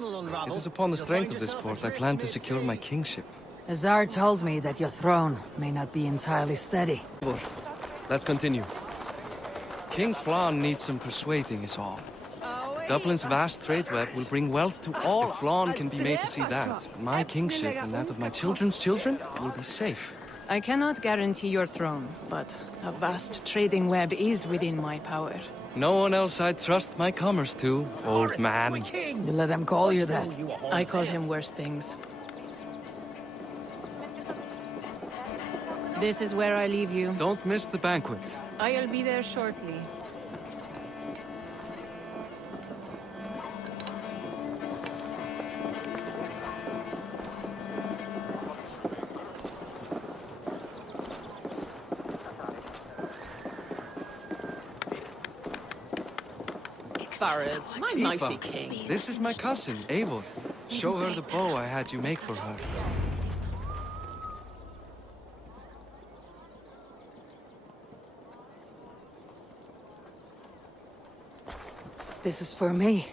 Yes, it is upon the strength of this port I plan to secure my kingship. Azar told me that your throne may not be entirely steady. Let's continue. King Flann needs some persuading is all. Dublin's vast trade web will bring wealth to all. If Flann can be made to see that, my kingship and that of my children's children will be safe. I cannot guarantee your throne, but a vast trading web is within my power. No one else I'd trust my commerce to, old man. You let them call you that. I call him worse things. This is where I leave you. Don't miss the banquet. I'll be there shortly. Barrett, my nicey king. This is my cousin, Eivor. Show her the bow I had you make for her. This is for me.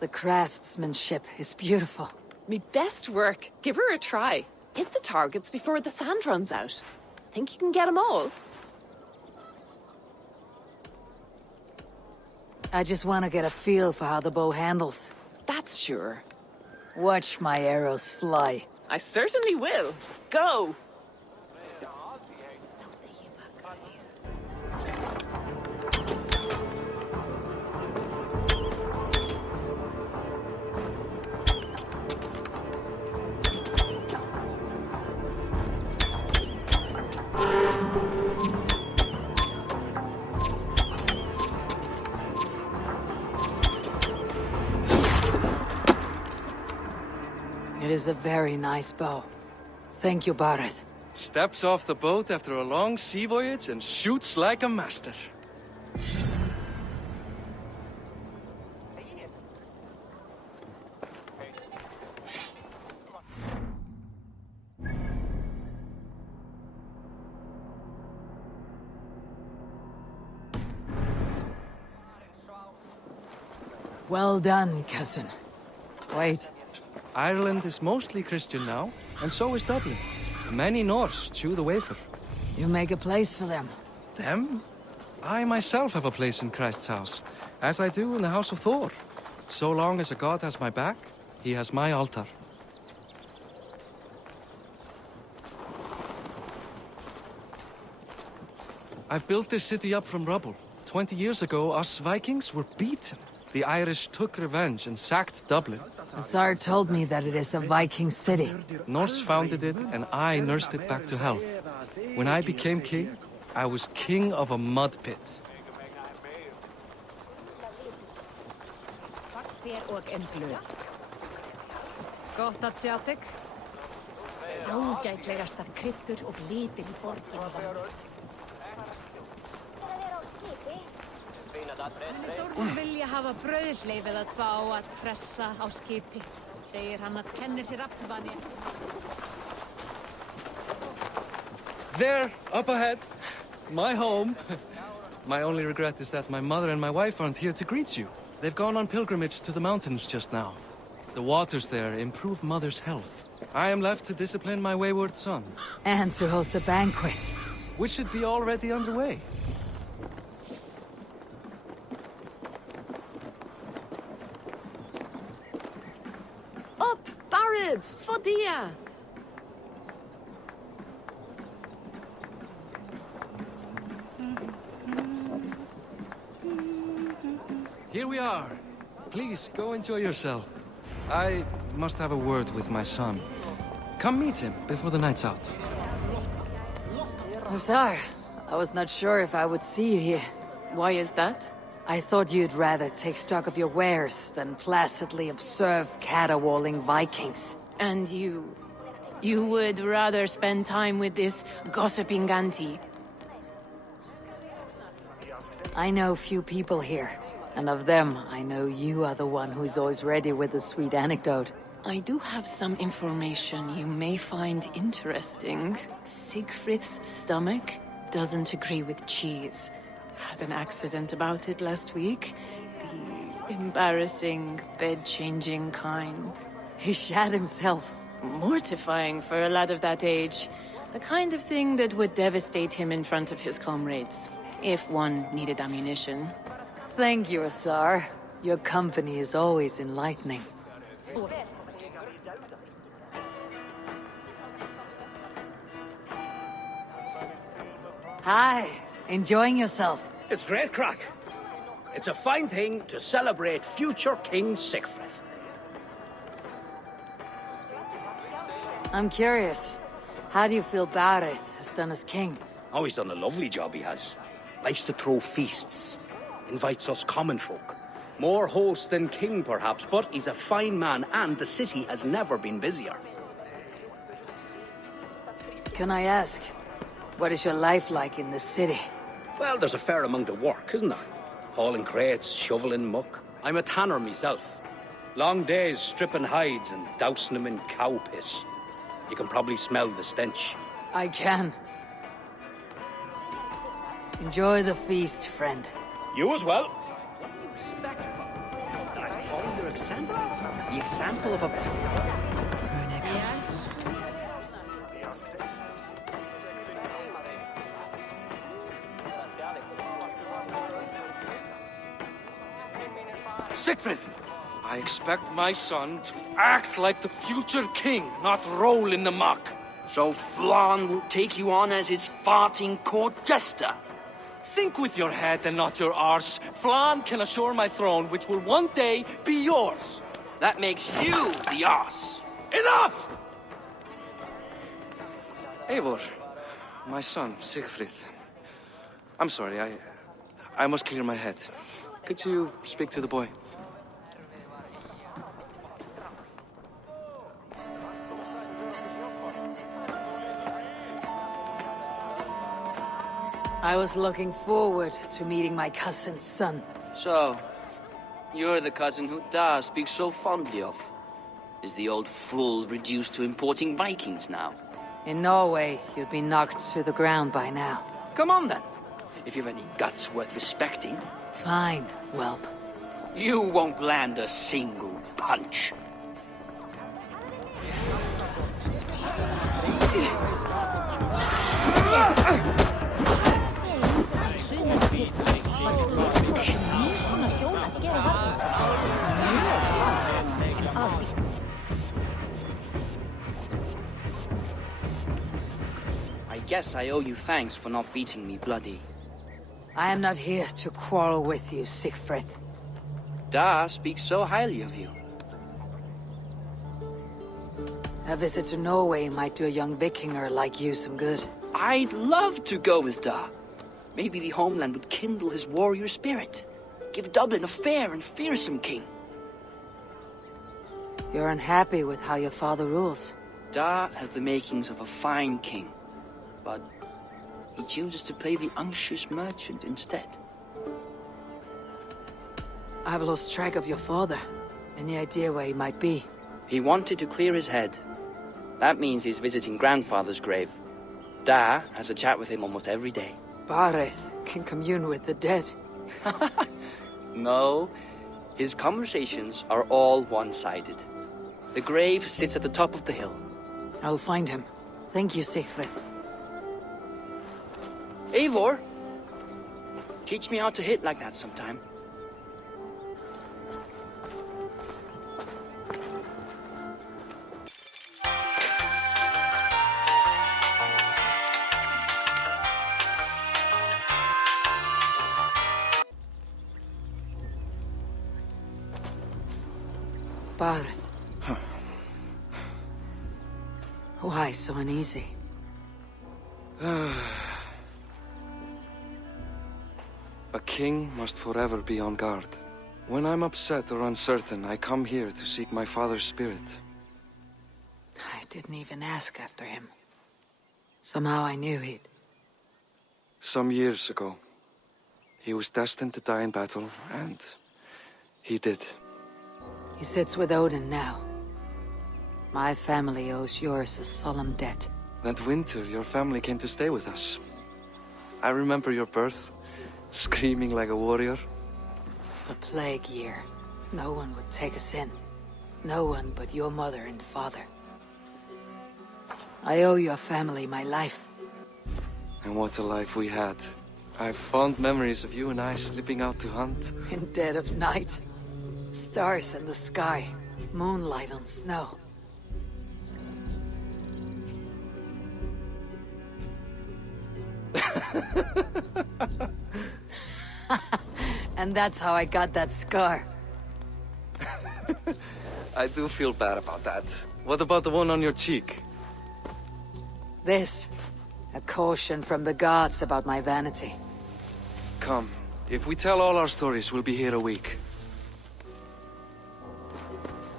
The craftsmanship is beautiful. Me best work. Give her a try. Hit the targets before the sand runs out. Think you can get them all? I just want to get a feel for how the bow handles. That's sure. Watch my arrows fly. I certainly will. Go! It is a very nice bow. Thank you, Barrett. Steps off the boat after a long sea voyage and shoots like a master. Well done, cousin. Wait. Ireland is mostly Christian now, and so is Dublin. Many Norse chew the wafer. You make a place for them. Them? I myself have a place in Christ's house, as I do in the house of Thor. So long as a god has my back, he has my altar. I've built this city up from rubble. 20 years ago, us Vikings were beaten. The Irish took revenge and sacked Dublin. Azar told me that it is a Viking city. Norse founded it, and I nursed it back to health. When I became king, I was king of a mud pit. Gott að sjá þig. Ágætlegastar kryddur og litir í borginni. Hún vilja hafa brauðleif eða tvá að pressa á skipi. Segir hann að kennir sér afturvani. There, up ahead. My home. My only regret is that my mother and my wife aren't here to greet you. They've gone on pilgrimage to the mountains just now. The waters there improve mother's health. I am left to discipline my wayward son. And to host a banquet. Which should be already underway. Up, Barrett! Fodia! Here we are. Please, go enjoy yourself. I must have a word with my son. Come meet him before the night's out. Azar, I was not sure if I would see you here. Why is that? I thought you'd rather take stock of your wares than placidly observe caterwauling Vikings. And you would rather spend time with this gossiping auntie? I know few people here, and of them, I know you are the one who's always ready with a sweet anecdote. I do have some information you may find interesting. Siegfried's stomach doesn't agree with cheese. Had an accident about it last week. The Embarrassing, bed-changing kind. He shat himself. Mortifying for a lad of that age. The kind of thing that would devastate him in front of his comrades, if one needed ammunition. Thank you, Asar. Your company is always enlightening. Hi. Enjoying yourself? It's great crack. It's a fine thing to celebrate future King Siegfried. I'm curious. How do you feel Bareth has done as king? Oh, he's done a lovely job, he has. Likes to throw feasts. Invites us common folk. More host than king, perhaps, but he's a fine man, and the city has never been busier. Can I ask, what is your life like in the city? Well, there's a fair amount of work, isn't there? Hauling crates, shoveling muck. I'm a tanner myself. Long days stripping hides and dousing them in cow piss. You can probably smell the stench. I can. Enjoy the feast, friend. You as well. What do you expect from that I follow your example? The example of a... Yes? Siegfried! I expect my son to act like the future king, not roll in the muck. So Flan will take you on as his farting court jester? Think with your head and not your arse. Flan can assure my throne, which will one day be yours. That makes you the ass. Enough! Eivor, my son, Siegfried. I'm sorry, I must clear my head. Could you speak to the boy? I was looking forward to meeting my cousin's son. So, you're the cousin who Da speaks so fondly of. Is the old fool reduced to importing Vikings now? In Norway, you'd be knocked to the ground by now. Come on then, if you've any guts worth respecting. Fine, whelp. You won't land a single punch. I guess I owe you thanks for not beating me bloody. I am not here to quarrel with you, Siegfried. Da speaks so highly of you. A visit to Norway might do a young Vikinger like you some good. I'd love to go with Da. Maybe the homeland would kindle his warrior spirit. Give Dublin a fair and fearsome king. You're unhappy with how your father rules. Da has the makings of a fine king, but he chooses to play the unctuous merchant instead. I've lost track of your father. Any idea where he might be? He wanted to clear his head. That means he's visiting grandfather's grave. Da has a chat with him almost every day. Bareth can commune with the dead. No, his conversations are all one-sided. The grave sits at the top of the hill. I'll find him. Thank you, Siegfried. Eivor, teach me how to hit like that sometime. Bareth. Why so uneasy? A king must forever be on guard. When I'm upset or uncertain, I come here to seek my father's spirit. I didn't even ask after him. Somehow I knew he'd... Some years ago, he was destined to die in battle, and he did. He sits with Odin now. My family owes yours a solemn debt. That winter, your family came to stay with us. I remember your birth, screaming like a warrior. The plague year. No one would take us in. No one but your mother and father. I owe your family my life. And what a life we had. I have fond memories of you and I slipping out to hunt. In dead of night. Stars in the sky. Moonlight on snow. And that's how I got that scar. I do feel bad about that. What about the one on your cheek? This. A caution from the gods about my vanity. Come. If we tell all our stories, we'll be here a week.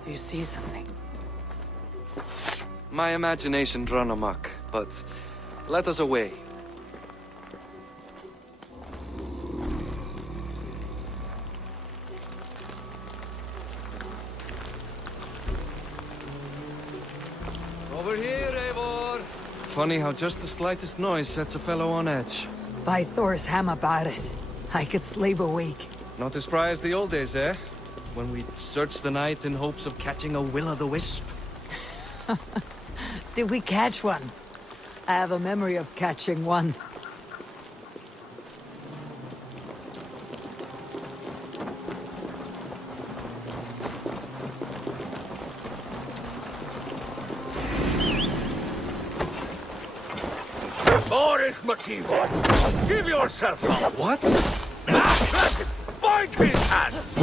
Do you see something? My imagination run amok, but let us away. Over here, Eivor! Funny how just the slightest noise sets a fellow on edge. By Thor's hammer, Barith. I could sleep a week. Not as spry as the old days, eh? When we'd search the night in hopes of catching a will-o'-the-wisp. Did we catch one? I have a memory of catching one. Boris McKeever, give yourself up! What? Bind his hands!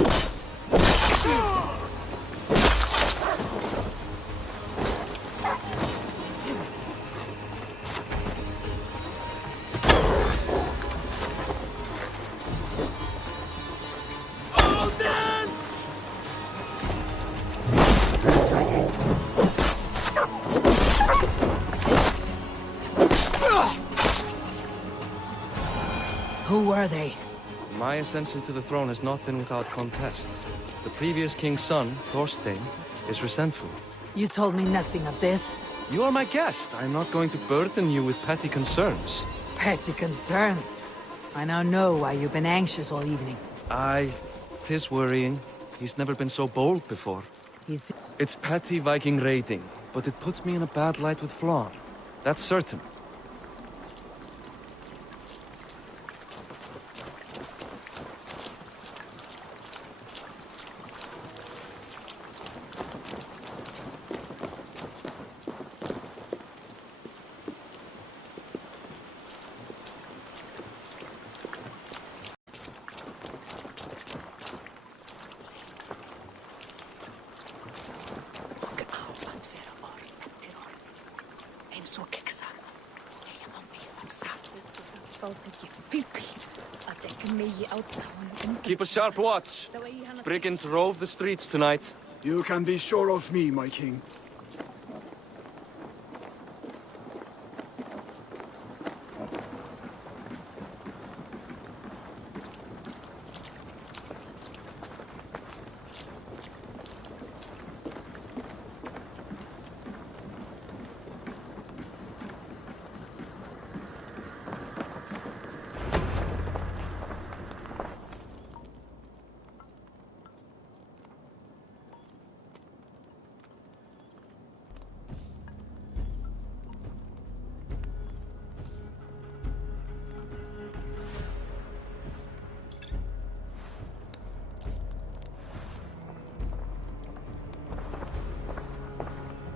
Who were they? My ascension to the throne has not been without contest. The previous king's son, Thorstein, is resentful. You told me nothing of this. You are my guest. I am not going to burden you with petty concerns. Petty concerns. I now know why you've been anxious all evening. Aye, 'tis worrying. He's never been so bold before. He's... It's petty Viking raiding, but it puts me in a bad light with Flann. That's certain. Keep a sharp watch. Brigands rove the streets tonight. You can be sure of me, my king.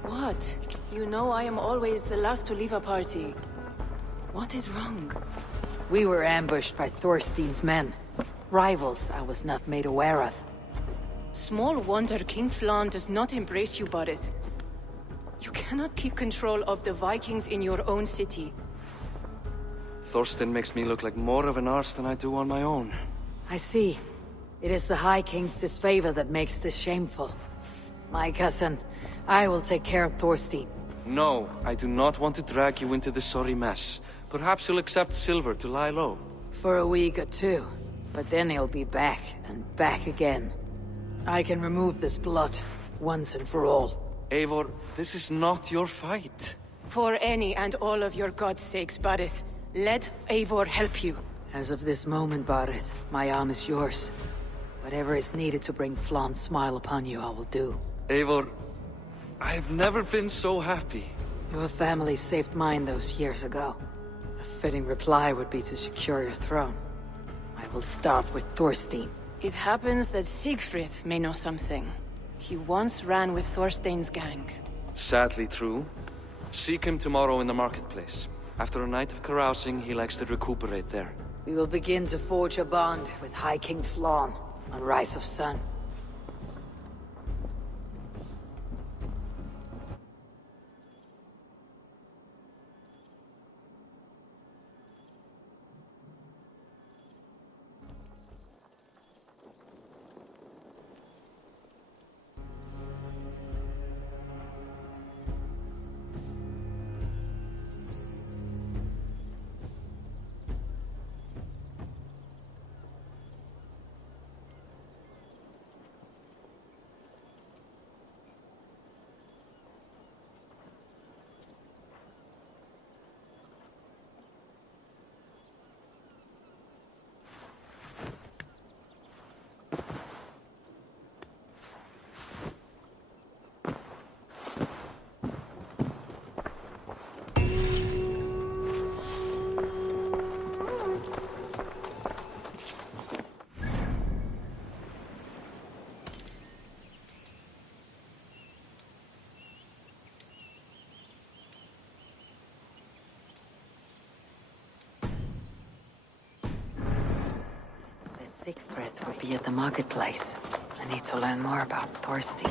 What? You know I am always the last to leave a party. What is wrong? We were ambushed by Thorstein's men. Rivals I was not made aware of. Small wonder King Flann does not embrace you, Barith. You cannot keep control of the Vikings in your own city. Thorstein makes me look like more of an arse than I do on my own. I see. It is the High King's disfavor that makes this shameful. My cousin, I will take care of Thorstein. No, I do not want to drag you into this sorry mess. Perhaps you'll accept silver to lie low. For a week or two. But then he'll be back, and back again. I can remove this blot, once and for all. Eivor, this is not your fight. For any and all of your gods' sakes, Barith, let Eivor help you. As of this moment, Barith, my arm is yours. Whatever is needed to bring Flawn's smile upon you, I will do. Eivor, I've never been so happy. Your family saved mine those years ago. A fitting reply would be to secure your throne. I will start with Thorstein. It happens that Siegfried may know something. He once ran with Thorstein's gang. Sadly true. Seek him tomorrow in the marketplace. After a night of carousing, he likes to recuperate there. We will begin to forge a bond with High King Flawn on Rise of Sun. Siegfried will be at the marketplace. I need to learn more about Thorstein.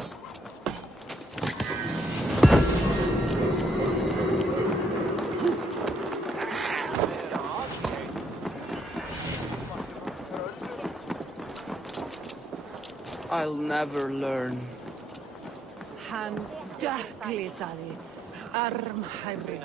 I'll never learn. Han dökglitade armhärlig.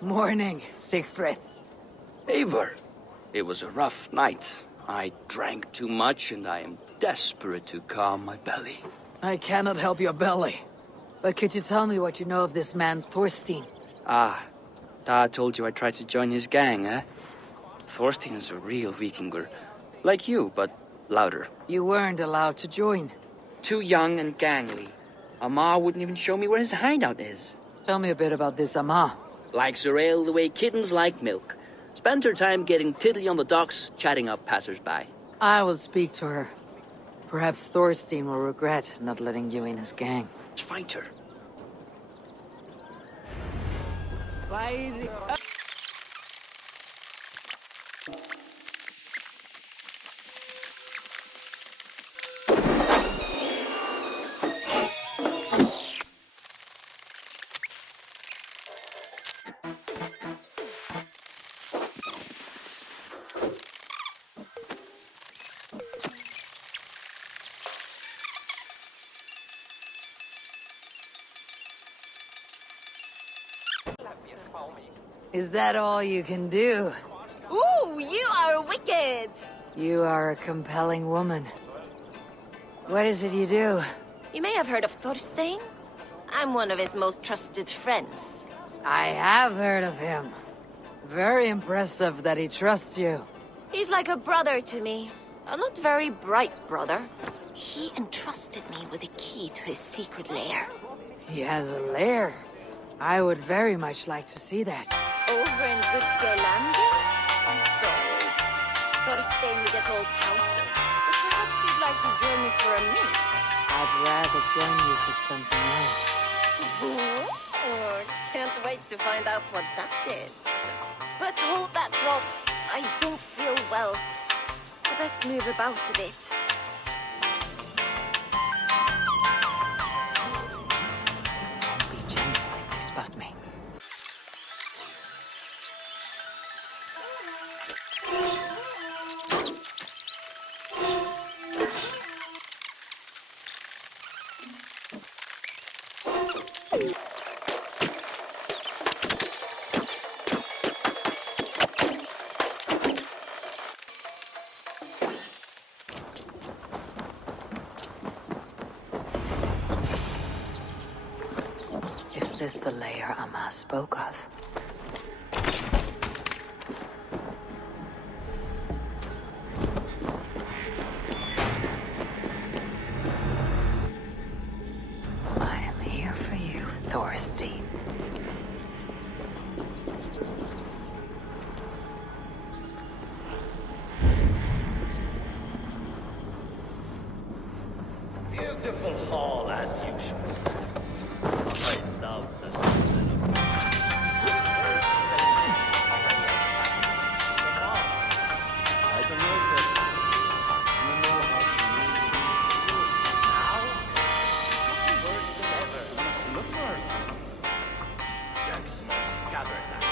Morning, Siegfried. Eivor, it was a rough night. I drank too much and I am desperate to calm my belly. I cannot help your belly. But could you tell me what you know of this man, Thorstein? Ah, Dad told you I tried to join his gang, eh? Thorstein is a real Vikinger. Like you, but louder. You weren't allowed to join. Too young and gangly. Amma wouldn't even show me where his hideout is. Tell me a bit about this Amma. Likes her ale the way kittens like milk. Spends her time getting tiddly on the docks, chatting up passers-by. I will speak to her. Perhaps Thorstein will regret not letting you in his gang. Let's find her. Is that all you can do? Ooh, you are wicked! You are a compelling woman. What is it you do? You may have heard of Thorstein. I'm one of his most trusted friends. I have heard of him. Very impressive that he trusts you. He's like a brother to me. A not very bright brother. He entrusted me with the key to his secret lair. He has a lair. I would very much like to see that. Over in Dutke Landing? Sorry. Thorstein will get all pouty. But perhaps you'd like to join me for a meal? I'd rather join you for something else. Oh, can't wait to find out what that is. But hold that thought. I don't feel well. I best move about a bit. Be gentle if they spot me. the lair Amma spoke of. I am here for you, Thorstein. Beautiful hall as usual. I love the smell of I don't know this. You know how she is. Now, looking worse than ever. Look for her. Jack's more scabbard now.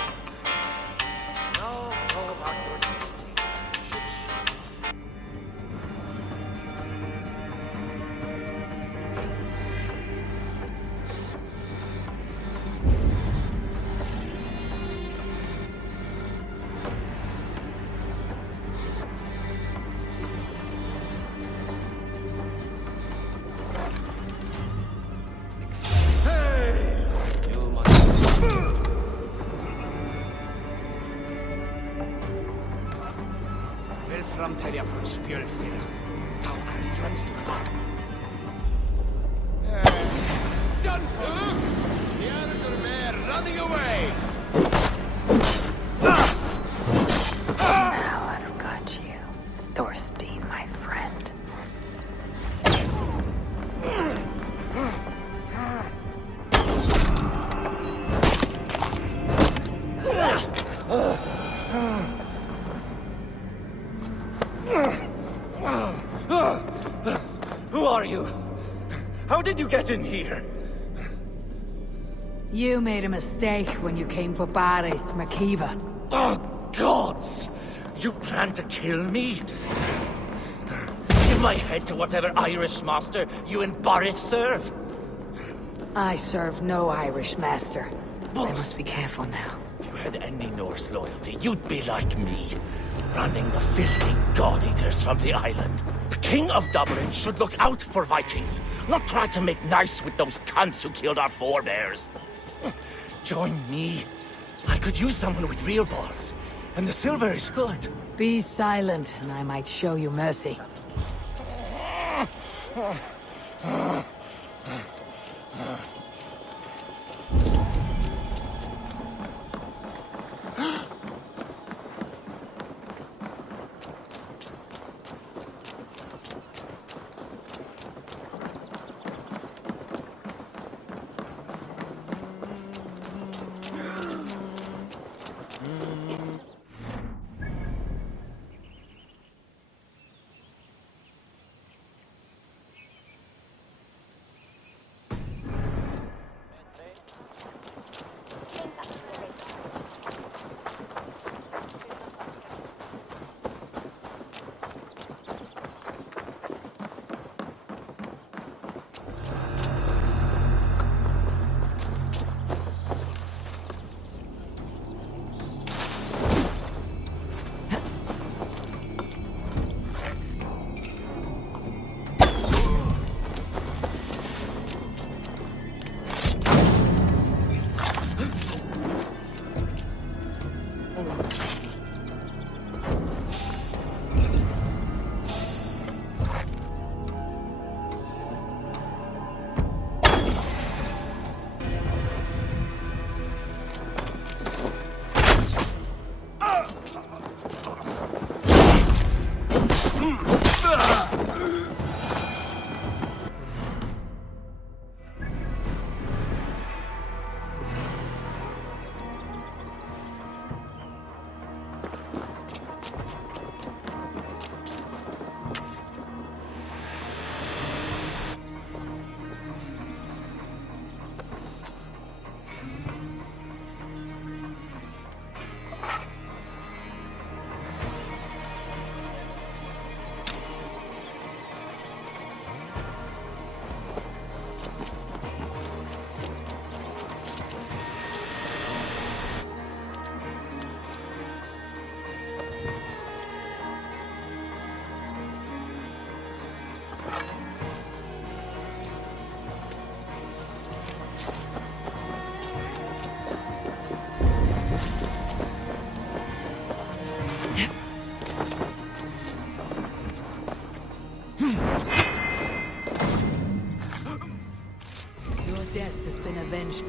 No, go about your duties. Should she? Fram til jeg får spjølfyr. Ta er fremstående. Done for! The other man running away! Now I've got you, Thorstein, my friend. Who are you? How did you get in here? You made a mistake when you came for Barith, Makiva. Oh, gods! You plan to kill me? Give my head to whatever Irish master you and Barith serve. I serve no Irish master. I must be careful now. If you had any Norse loyalty, you'd be like me, running the filthy god-eaters from the island. The King of Dublin should look out for Vikings, not try to make nice with those cunts who killed our forebears. Join me. I could use someone with real balls, and the silver is good. Be silent, and I might show you mercy.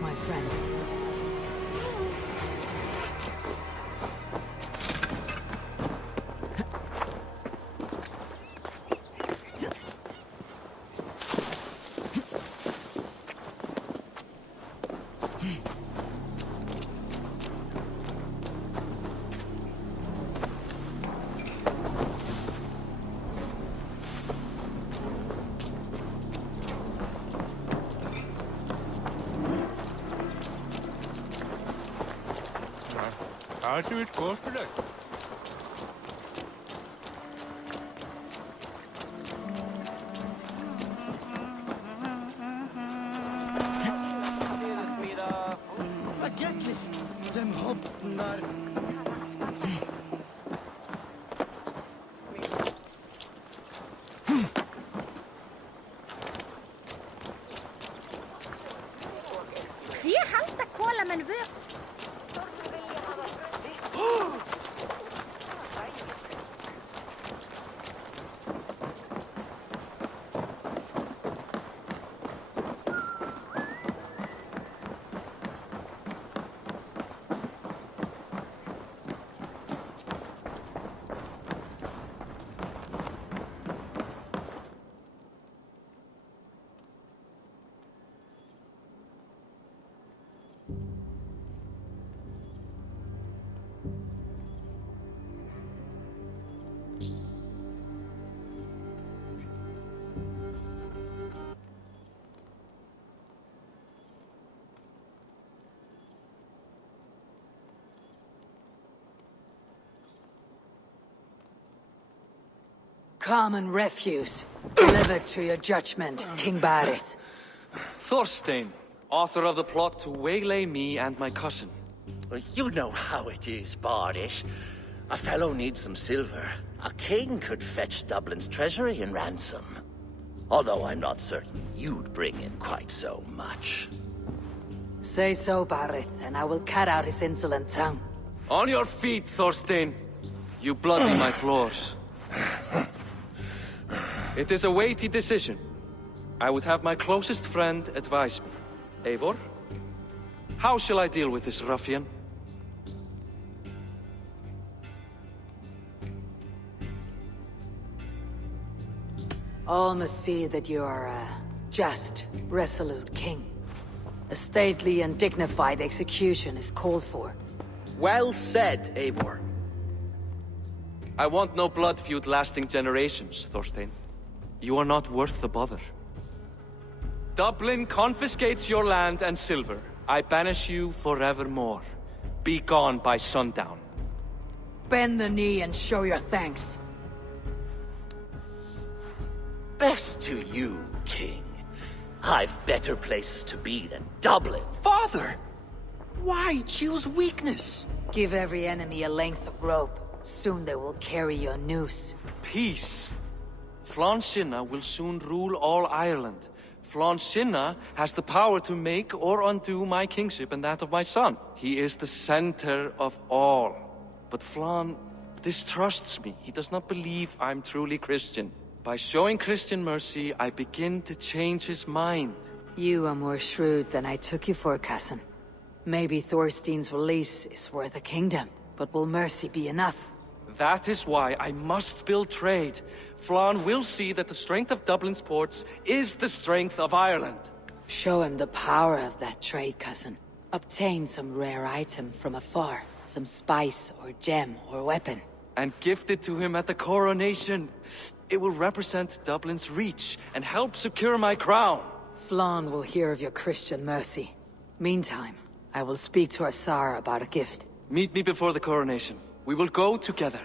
my friend. How'd you go today? Hví halda kolamenn vök? Common refuse. Delivered to your judgment, King Barith. Thorstein, author of the plot to waylay me and my cousin. Well, you know how it is, Bardish. A fellow needs some silver. A king could fetch Dublin's treasury in ransom. Although I'm not certain you'd bring in quite so much. Say so, Barith, and I will cut out his insolent tongue. On your feet, Thorstein. You bloody my floors. It is a weighty decision. I would have my closest friend advise me. Eivor, how shall I deal with this ruffian? All must see that you are a just, resolute king. A stately and dignified execution is called for. Well said, Eivor. I want no blood feud lasting generations, Thorstein. You are not worth the bother. Dublin confiscates your land and silver. I banish you forevermore. Be gone by sundown. Bend the knee and show your thanks. Best to you, King. I've better places to be than Dublin. Father! Why choose weakness? Give every enemy a length of rope. Soon they will carry your noose. Peace. Flann Sinna will soon rule all Ireland. Flann Sinna has the power to make or undo my kingship and that of my son. He is the center of all. But Flann distrusts me. He does not believe I'm truly Christian. By showing Christian mercy, I begin to change his mind. You are more shrewd than I took you for, cousin. Maybe Thorstein's release is worth a kingdom, but will mercy be enough? That is why I must build trade. Flann will see that the strength of Dublin's ports is the strength of Ireland. Show him the power of that trade, cousin. Obtain some rare item from afar. Some spice or gem or weapon. And gift it to him at the coronation. It will represent Dublin's reach and help secure my crown. Flann will hear of your Christian mercy. Meantime, I will speak to Asar about a gift. Meet me before the coronation. We will go together.